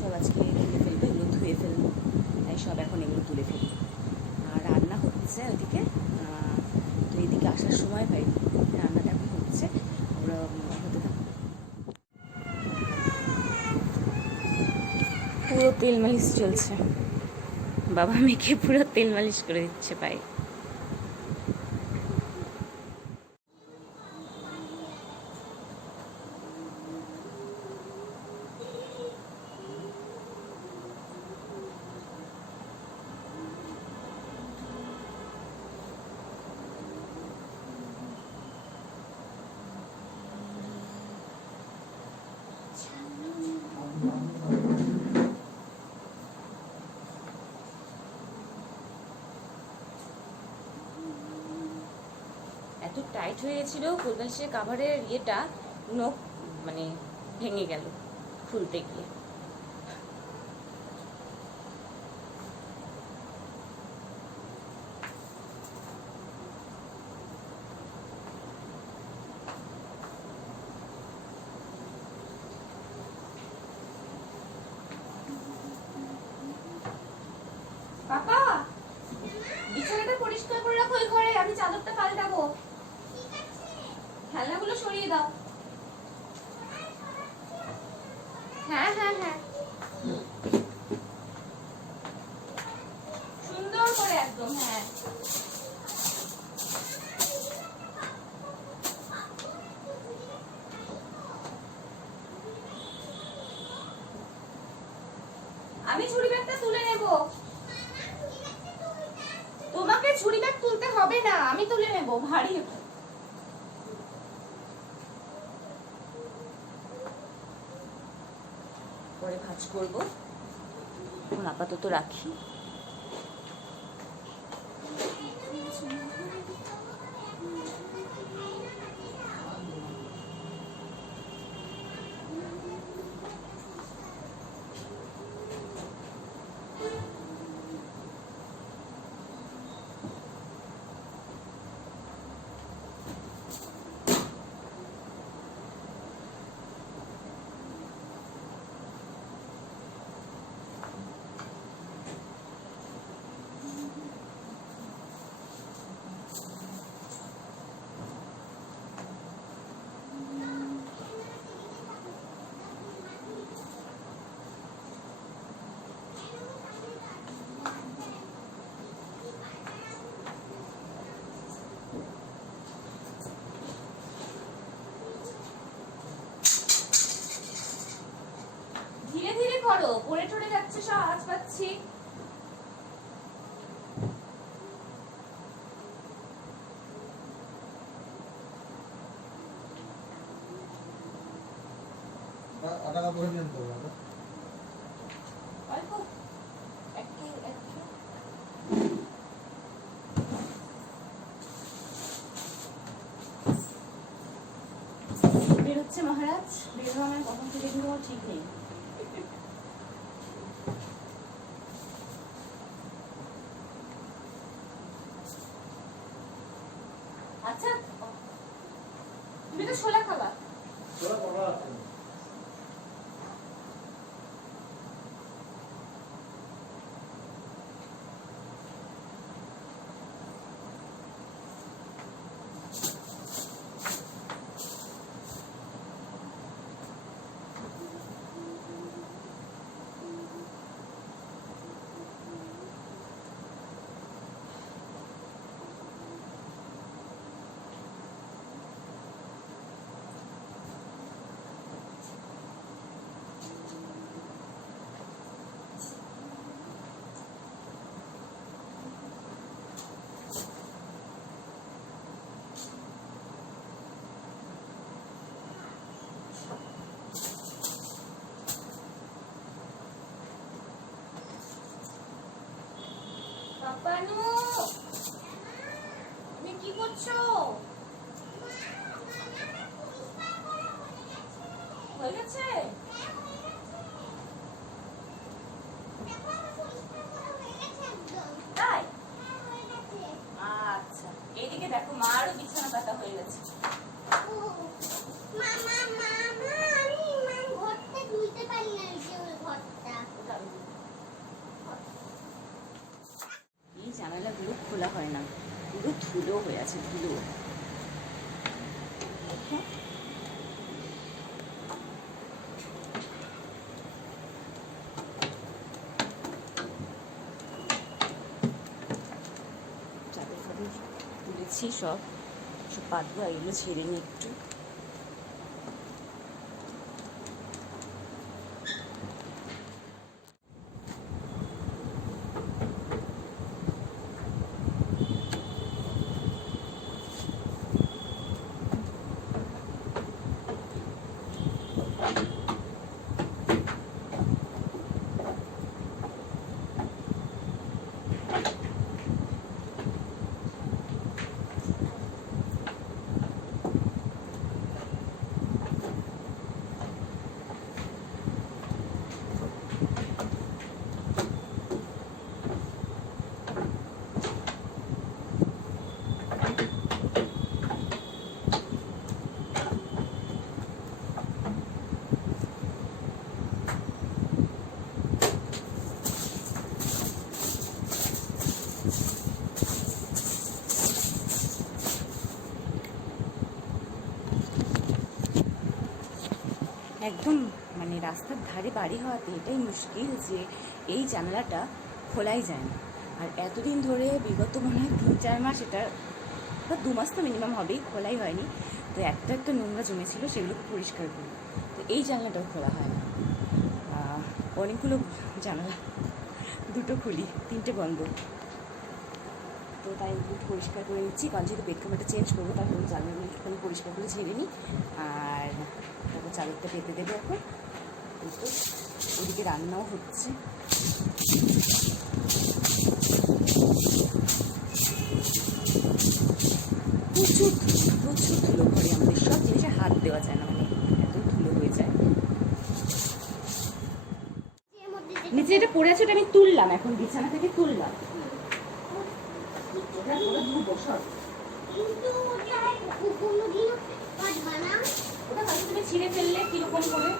সব আজকে তুলে ফেলব এগুলো ধুয়ে ফেলব। তাই সব এখন এগুলো তুলে ফেলব আর রান্না হচ্ছে ওইদিকে তো এইদিকে আসার সময় পাই রান্নাটা এখন হচ্ছে ওরা হতে পুরো তেল মালিশ চলছে। বাবা মেয়েকে পুরো তেল মালিশ করে দিচ্ছে পায়ে এত টাইট হয়ে গেছিল ফুলবাসের কাভারের ইয়েটা নখ মানে ভেঙে গেল খুলতে গিয়ে। পরিষ্কার করে রাখো ওই ঘরে, আমি চাদরটা পাল্টাবো খেলনাগুলো সরিয়ে দাও হ্যাঁ হ্যাঁ হ্যাঁ সুন্দর করে একদম হ্যাঁ। আমি ঝুড়ি ব্যাগটা তুলে নেব। তোমাকে ঝুড়ি ব্যাগ তুলতে হবে না, আমি তুলে নেব, ভারী পরে ভাজ করব। এখন আপাতত রাখি ধীরে ধীরে করো পড়ে টরে যাচ্ছে সব আওয়াজ পাচ্ছি। নিয়ে হবে একটু একটু। বেরোচ্ছে মহারাজ বের হওয়া আমার কখন থেকে বের হওয়া ঠিক নেই আচ্ছা তুমি তো ছোলা খাবা তোরা কটা আছে? পাপানু তুমি কি করছ? হয়ে গেছে? তাই? আচ্ছা এইদিকে দেখো মারও বিছানা পাতা হয়ে গেছে মামা মামা আমি ইমান ঘরটা ধুইতে পারি না এই যে ওই ঘরটা ধুলো হয়ে আছে ধুলো। তুলেছি সব। সব পাতবো এগুলো ছেড়ে নিই একটু একদম মানে রাস্তার ধারে বাড়ি হওয়াতে এটাই মুশকিল যে এই জানলাটা খোলাই যায় না। আর এতদিন ধরে বিগত মনে হয় তিন চার মাস এটা বা দু মাস তো মিনিমাম হবেই, খোলাই হয়নি। তো একটা একটা নোংরা জমেছিল সেগুলোকে পরিষ্কার করি তো এই জানলাটাও খোলা হয় না। অনেকগুলো জানলা দুটো খুলি, তিনটে বন্ধ। তো তাই একটু পরিষ্কার করে নিচ্ছি। কারণ যেহেতু বেড কাভারটা চেঞ্জ করব তারপর জানলাগুলো একটুখানি পরিষ্কার করে ঝেড়ে নিই। আর তারপর চাদরটা পেতে দেবো এখন। এই তো ওদিকে রান্নাও হচ্ছে। প্রচুর প্রচুর ধুলো ঘরে আমাদের। সব জিনিসে হাত দেওয়া যায় না মানে এত ধুলো হয়ে যায়। নিচে এটা পড়ে আছে ওটা আমি তুললাম এখন বিছানা থেকে তুললাম। ওটা ওটা কিন্তু। ওটা হয়তো তুমি ছিঁড়ে ফেললে কীরকম করে?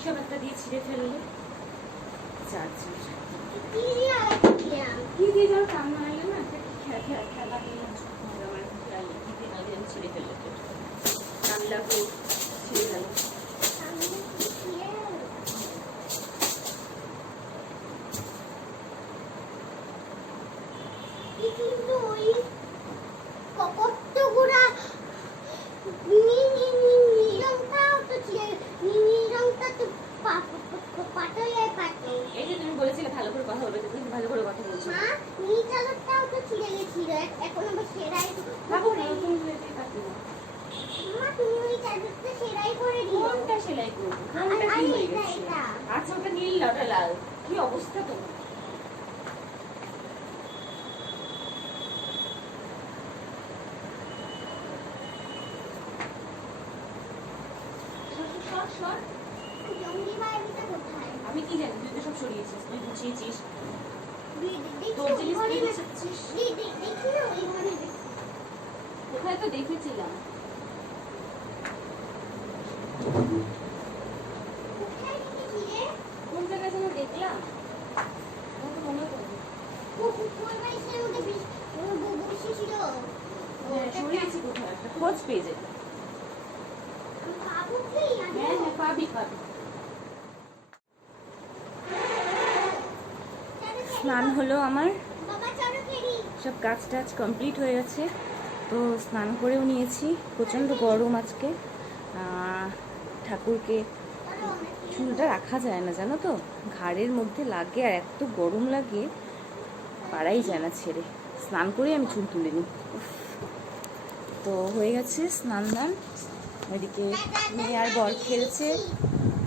এইসব একটা দিয়ে ছিঁড়ে ফেললে? চার চার কি দিয়ে দিলাম? কি দিয়ে ধরো কান্না আইলে না খেলা খেলা খেলা দিয়ে নষ্ট করে দেওয়া, আমার খেয়াল নেই। কি দিয়ে না দিয়ে আমি ছিঁড়ে ফেললে তো কান্না হোক ছিঁড়ে গেল আমি কি দিয়ে? কি কিন্তু ওই কপটগুড়া নি নি নি নি রংটাও তো ছিল নি নি রংটা তো পা- পা- পা- পাতলে পাতলে এই যে তুমি বলেছিলে ভালো করে কথা বলবে তুমি ভালো করে কথা বলছো না। মা নি চাদরটাও তো ছিঁড়ে গেছিল এ- এখন আবার সেরাই থাকুক না, তুমি এটাই কাটবে না। মা তুমি ওই চাদরটা সেরাই করে দিও কোনটা সেলাই করব আমি কি জানি তুই তো সব সরিয়েছিস তুই গুছিয়েছিস তোর। কোথায় তো দেখেছিলাম কোথায় দেখেছি রে? কোন জায়গায় যেন দেখলাম আমার তো মনে পড়ে কো- কো- কোন বাড়িটার মধ্যে বিষ- ও ব- বসেছিল? ওটা সরিয়েছি কোথায় একটা খোঁজ পেয়ে স্নান হলো আমার। সব কাজ টাজ কমপ্লিট হয়ে গেছে তো স্নান করেও নিয়েছি প্রচণ্ড গরম আজকে ঠাকুরকে। চুলটা রাখা যায় না, জানো তো ঘাড়ের মধ্যে লাগে আর এত গরম লাগে, পাড়াই যায় না ছেড়ে স্নান করে আমি চুল তুলে নিই। তো হয়ে গেছে স্নান দান। ওইদিকে মেয়ে আর বর খেলছে।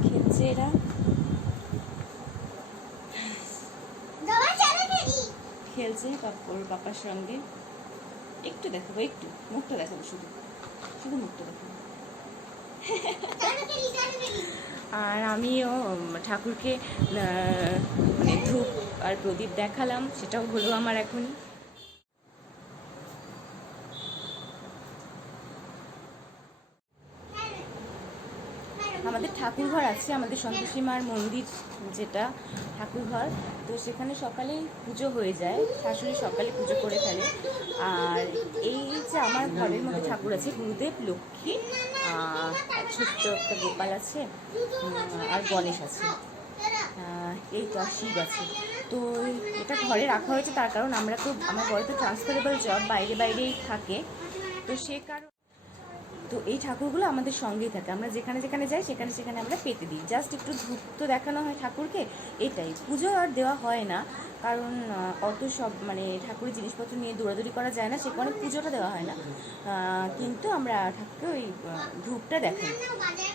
খেলছে এরা। খেলছে ওর পাপার সঙ্গে। একটু দেখাবো, একটু। মুখটা দেখাবো শুধু। শুধু মুখটা দেখাবো। আর আমিও ঠাকুরকে মানে ধূপ আর প্রদীপ দেখালাম। সেটাও হলো আমার এখনই। আমাদের ঠাকুরঘর আছে, আমাদের সন্তোষী মার মন্দির যেটা, ঠাকুরঘর। তো সেখানে সকালেই পুজো হয়ে যায়, শাশুড়ি সকালে পুজো করে ফেলে। আর এই যে আমার ঘরের মধ্যে ঠাকুর আছে, গুরুদেব, লক্ষ্মী ছোট্ট একটা গোপাল আছে আর গণেশ আছে। এই তো শিব আছে। তো এটা ঘরে রাখা হয়েছে, তার কারণ আমরা তো, আমার ঘরে তো ট্রান্সফারেবল জব বাইরে বাইরেই থাকে। তো সে কারণ তো এই ঠাকুরগুলো আমাদের সঙ্গেই থাকে। আমরা যেখানে যেখানে যাই, সেখানে সেখানে আমরা পেতে দিই। জাস্ট একটু ধূপ তো দেখানো হয় ঠাকুরকে, এটাই। পুজো আর দেওয়া হয় না, কারণ অত সব মানে ঠাকুরের জিনিসপত্র নিয়ে দৌড়াদৌড়ি করা যায় না, সে কারণে পুজোটা দেওয়া হয় না। কিন্তু আমরা ঠাকুরকে ওই ধূপটা দেখাই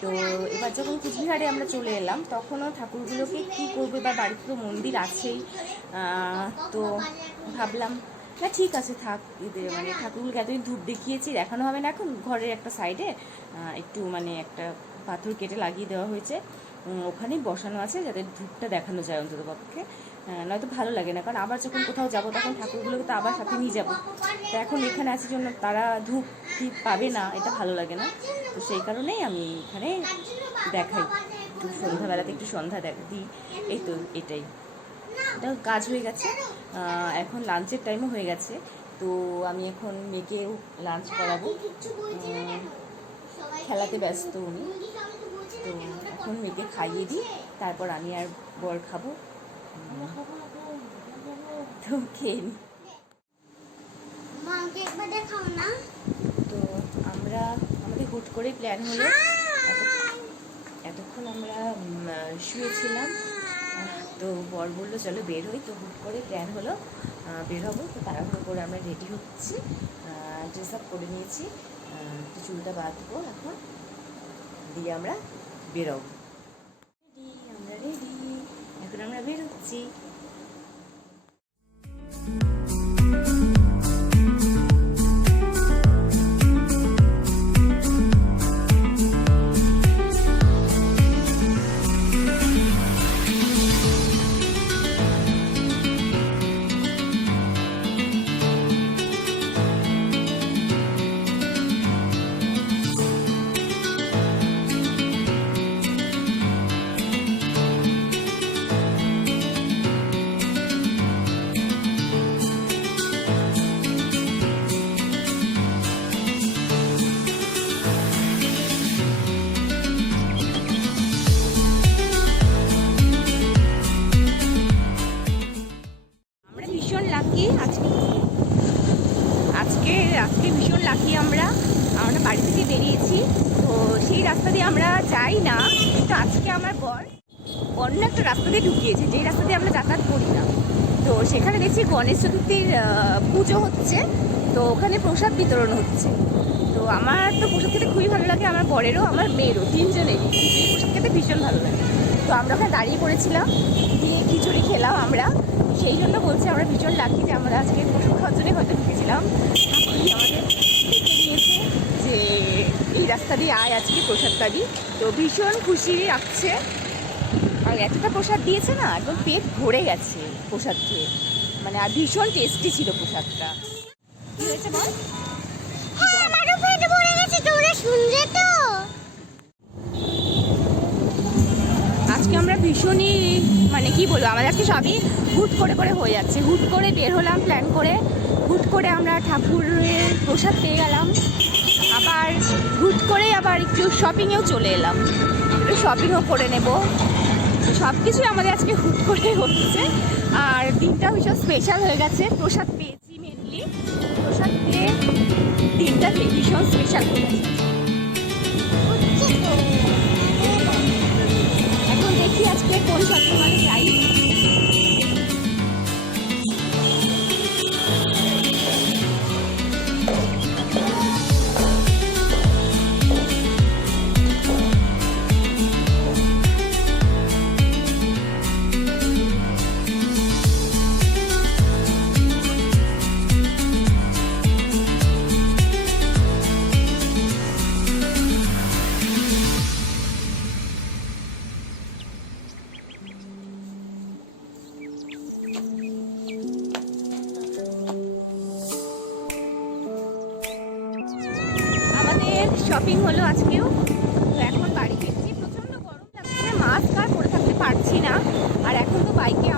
তো এবার যখন কুচবিহারে আমরা চলে এলাম, তখনও ঠাকুরগুলোকে কী করব এবার বাড়িতে তো মন্দির আছেই। তো ভাবলাম না ঠিক আছে থাক মানে ঠাকুরগুলোকে এতদিন ধূপ দেখিয়েছি দেখানো হবে না এখন ঘরের একটা সাইডে একটু মানে একটা পাথর কেটে লাগিয়ে দেওয়া হয়েছে। ওখানেই বসানো আছে যাতে ধূপটা দেখানো যায় অন্তত পক্ষে নয়তো ভালো লাগে না কারণ আবার যখন কোথাও যাব তখন ঠাকুরগুলোকে তো আবার সাথে নিয়ে যাব। তো এখন এখানে আছে জন্য তারা ধূপ ঠিক পাবে না এটা ভালো লাগে না। তো সেই কারণেই আমি এখানে দেখাই একটু সন্ধ্যাবেলাতে একটু সন্ধ্যা দেখ দিই। এই তো এটাই। এটা কাজ হয়ে গেছে। এখন লাঞ্চের টাইমও হয়ে গেছে। তো আমি এখন মেয়েকেও লাঞ্চ করাবো। খেলাতে ব্যস্ত উনি। তো এখন মেয়েকে খাইয়ে দিই তারপর আমি আর বর খাব। তো খেয়ে নিই তো আমরা আমাদের হুট করে প্ল্যান হলো। এতক্ষণ আমরা শুয়েছিলাম। তো বর বলল, চলো বের হই। তো হুট করে প্ল্যান হলো বের হব। তো তাড়াহুড়ো করে আমরা রেডি হচ্ছি। ড্রেস আপ করে নিয়েছি। তো চুলটা বাঁধবো এখন। দিয়ে আমরা বেরোবো। রেডি আমরা রেডি এখন আমরা বের বিতরণ হচ্ছে। তো আমার তো পোশাক খেতে খুবই ভালো লাগে, আমার বরেরও, আমার মেয়েরও, তিনজনেরই। প্রসাদ খেতে ভীষণ ভালো লাগে। তো আমরা ওখানে দাঁড়িয়ে পড়েছিলাম, দিয়ে খিচুড়ি খেলাম আমরা। সেই জন্য বলছি আমরা ভীষণ লাকি যে আমরা আজকে প্রসাদ খাওয়ার জন্যই হয়তো ঢুকেছিলাম। আমাদের যে এই রাস্তা দিয়ে আয় আজকে প্রসাদ পাবি। তো ভীষণ খুশি রাখছে আর এতটা প্রসাদ দিয়েছে না, একদম পেট ভরে গেছে প্রসাদ খেয়ে। মানে আর ভীষণ টেস্টি ছিল প্রসাদটা। কি হয়েছে বল? শুনলে তো? আজকে আমরা ভীষণই মানে কি বলব, আমাদের আজকে সবই হুট করে করে হয়ে যাচ্ছে। হুট করে বের হলাম প্ল্যান করে। হুট করে আমরা ঠাকুরের প্রসাদ পেয়ে গেলাম। আবার হুট করে আবার একটু শপিংয়েও চলে এলাম। একটু শপিংও করে নেব। সব কিছুই আমাদের আজকে হুট করে হচ্ছে। আর দিনটা ভীষণ স্পেশাল হয়ে গেছে। প্রসাদ পেয়েছি মেনলি প্রসাদ পেয়ে দিনটা ভীষণ স্পেশাল হয়ে গেছে। দেখি আজকে কোন শপিং হলো আজকেও। তো এখন বাড়ি ফিরছি, প্রচণ্ড গরম লাগছে মাস্ক আর পরে থাকতে পারছি না। আর এখন তো বাইকে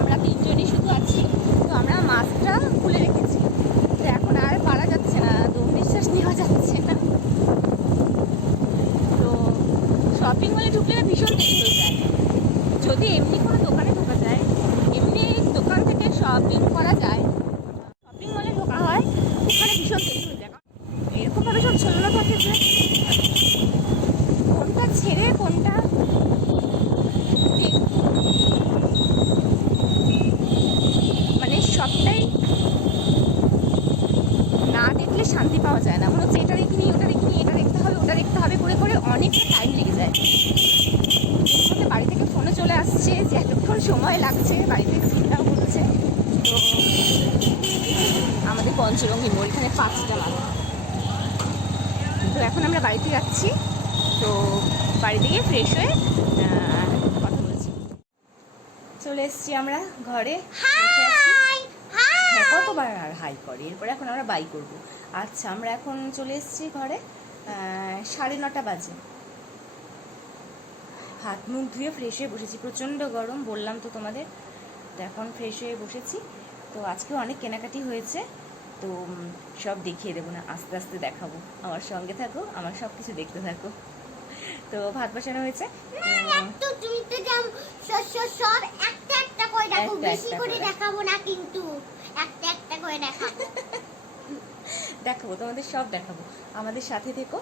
পাওয়া যায় না। মনে হচ্ছে এটা নিই ওটা দেখিনি, এটা দেখতে হবে, ওটা দেখতে হবে করে করে অনেকটা টাইম লেগে যায়। এর সাথে বাড়ি থেকে ফোনে চলে আসছে যে এতক্ষণ সময় লাগছে, বাড়িতে থেকে চিন্তাও করছে তো আমাদের পঞ্চরঙ্গী মোড়, এখানে পাঁচটা মানুষ তো এখন আমরা বাড়িতে যাচ্ছি। তো বাড়ি থেকে ফ্রেশ হয়ে কথা বলছি। চলে এসছি আমরা ঘরে। কতবার আর হাই করে? এরপরে এখন আমরা বাই করব। আচ্ছা আমরা এখন চলে এসেছি ঘরে সাড়ে নটা বাজে। হাত মুখ ধুয়ে ফ্রেশ হয়ে বসেছি, প্রচণ্ড গরম, বললাম তো তোমাদের। তো এখন ফ্রেশ হয়ে বসেছি। তো আজকে অনেক কেনাকাটি হয়েছে, তো সব দেখিয়ে দেবো না, আস্তে আস্তে দেখাবো। আমার সঙ্গে থাকো, আমার সব কিছু দেখতে থাকো। তো ভাত বসানো হয়েছে। একটা একটা করে দেখো বেশি করে। দেখাবো না কিন্তু। একটা একটা করে দেখাবো। দেখাবো তোমাদের সব দেখাবো। আমাদের সাথে থেকো।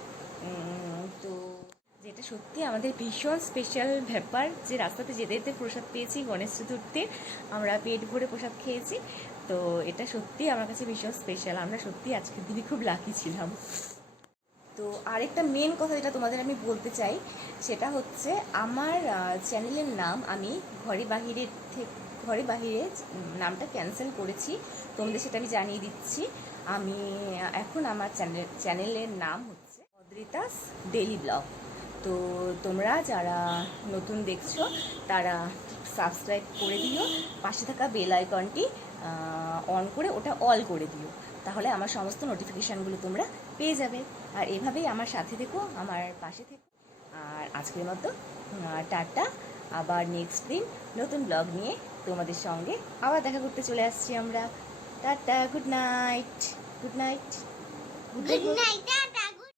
তো যেটা সত্যি আমাদের ভীষণ স্পেশাল ব্যাপার যে রাস্তাতে যেতে যেতে প্রসাদ পেয়েছি গণেশ চতুর্থী আমরা পেট ভরে প্রসাদ খেয়েছি। তো এটা সত্যি আমার কাছে ভীষণ স্পেশাল আমরা সত্যি আজকের দিনে খুব লাকি ছিলাম। তো আরেকটা মেন কথা যেটা তোমাদের আমি বলতে চাই, সেটা হচ্ছে আমার চ্যানেলের নাম আমি ঘরে বাহিরে থেকে, ঘরে বাহিরে নামটা ক্যান্সেল করেছি। তোমাদের সেটা আমি জানিয়ে দিচ্ছি। আমি এখন আমার চ্যানেল চ্যানেলের নাম হচ্ছে অদ্রিতাস ডেলি ব্লগ তো তোমরা যারা নতুন দেখছ, তারা সাবস্ক্রাইব করে দিও। পাশে থাকা বেল আইকনটি অন করে ওটা অল করে দিও। তাহলে আমার সমস্ত নোটিফিকেশানগুলো তোমরা পেয়ে যাবে। আর এভাবেই আমার সাথে থেকো, আমার পাশে থেকো। আর আজকের মতো টাটা। আবার নেক্সট দিন নতুন ব্লগ নিয়ে তোমাদের সঙ্গে আবার দেখা করতে চলে আসছি আমরা। Tata good night good night good night